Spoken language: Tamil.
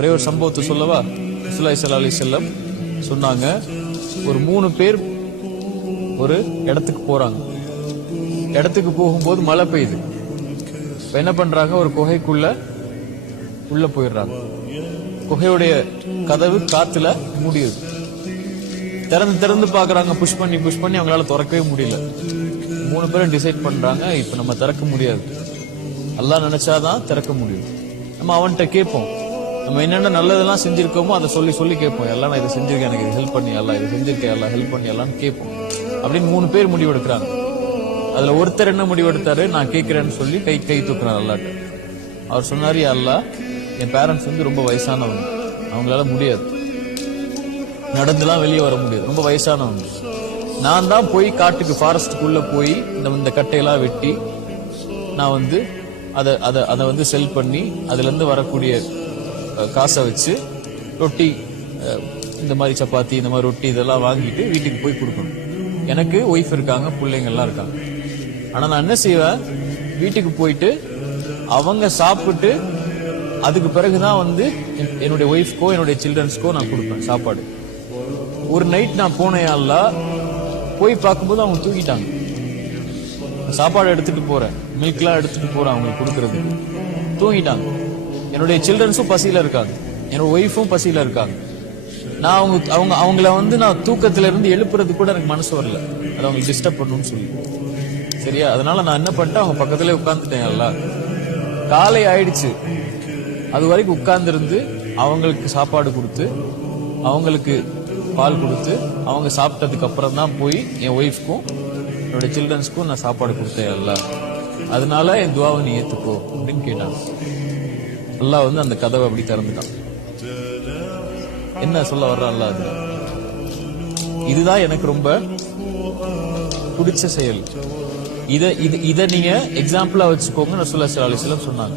ஒரே ஒரு சம்பவத்தை சொல்லவா? சுல்லாய் சல்லா அலி செல்லம் சொன்னாங்க ஒரு மூணு பேர் ஒரு இடத்துக்கு போறாங்க. இடத்துக்கு போகும்போது மழை பெய்யுது. என்ன பண்றாங்க? ஒரு குகைக்குள்ள உள்ள போயிடுறாங்க. குகையுடைய கதவு காத்துல மூடியது திறந்து திறந்து பாக்குறாங்க புஷ் பண்ணி புஷ் பண்ணி அவங்களால திறக்கவே முடியல. மூணு பேரும் டிசைட் பண்றாங்க இப்ப நம்ம திறக்க முடியாது. எல்லாம் நினைச்சாதான் திறக்க முடியும். நம்ம அவன்கிட்ட கேட்போம். நம்ம என்னென்ன நல்லதெல்லாம் செஞ்சிருக்கோமோ அதை சொல்லி சொல்லி கேட்போம். எல்லாம் நான் இதை செஞ்சிருக்கேன். எனக்கு இது ஹெல்ப் பண்ணி எல்லாம் இதை செஞ்சிருக்கேன். எல்லாம் ஹெல்ப் பண்ணி எல்லாம் கேட்போம். அப்படின்னு மூணு பேர் முடிவெடுக்கிறாங்க. அதுல ஒருத்தர் என்ன முடிவெடுத்தாரு? நான் கேட்கிறேன்னு சொல்லி கை கை தூக்குறாரு அல்லாட்ட. அவர் சொன்னாரு அல்லா என் பேரண்ட்ஸ் வந்து ரொம்ப வயசானவங்க. அவங்களால முடியாது. நடந்துலாம் வெளியே வர முடியாது. ரொம்ப வயசானவங்க. நான் தான் போய் காட்டுக்கு ஃபாரஸ்ட்டுக்குள்ள போய் இந்த இந்த கட்டையெல்லாம் வெட்டி நான் வந்து அதை அதை அதை வந்து செல் பண்ணி அதுலேருந்து வரக்கூடிய காசை வச்சு ரொட்டி இந்த மாதிரி சப்பாத்தி இந்த மாதிரி ரொட்டி இதெல்லாம் வாங்கிட்டு வீட்டுக்கு போய் கொடுக்கணும். எனக்கு ஒய்ஃப் இருக்காங்க பிள்ளைங்கள்லாம் இருக்காங்க. ஆனால் நான் என்ன செய்வேன்? வீட்டுக்கு போயிட்டு அவங்க சாப்பிட்டு அதுக்கு பிறகு தான் வந்து என்னுடைய ஒய்ஃப்க்கோ என்னுடைய சில்ட்ரன்ஸ்க்கோ நான் கொடுப்பேன் சாப்பாடு. ஒரு நைட் நான் போனேன் போய் பார்க்கும்போது அவங்க தூக்கிட்டாங்க. சாப்பாடு எடுத்துட்டு போறேன். மில்க்லாம் எடுத்துட்டு போறேன் அவங்களுக்கு கொடுக்கறது தூங்கிட்டாங்க. என்னுடைய சில்ட்ரன்ஸும் பசியில இருக்காங்க. என்னோட ஒய்ஃபும் பசியில இருக்காங்க. நான் அவங்க அவங்க அவங்கள வந்து நான் தூக்கத்துல இருந்து எழுப்புறது கூட எனக்கு மனசு வரல. அது அவங்களுக்கு டிஸ்டர்ப் பண்ணணும்னு சொல்லி. சரியா? அதனால நான் என்ன பண்ணிட்டேன்? அவங்க பக்கத்துல உட்காந்துட்டேன் எல்லாம் காலை ஆயிடுச்சு. அது வரைக்கும் உட்கார்ந்துருந்து அவங்களுக்கு சாப்பாடு கொடுத்து அவங்களுக்கு பால் கொடுத்து அவங்க சாப்பிட்டதுக்கு அப்புறம் தான் போய் என் ஒய்ஃப்க்கும் என்னோட சில்ட்ரன்ஸ்க்கும் நான் சாப்பாடு கொடுத்தேன் எல்லாம் அதனால என் துவாவை நீ ஏத்துக்கோ அப்படின்னு கேட்டாங்க. அல்லாஹ் வந்து அந்த கதவை அப்படி திறந்துட்டான். என்ன சொல்ல வர்றான் அல்லாஹ் அது? இதுதான் எனக்கு ரொம்ப பிடிச்ச செயல். இத இது இத நீங்க எக்ஸாம்பிளா வச்சுக்கோங்க ரசூல்லா ஸல்லல்லாஹு அலிஸ்லாம் சொன்னாங்க.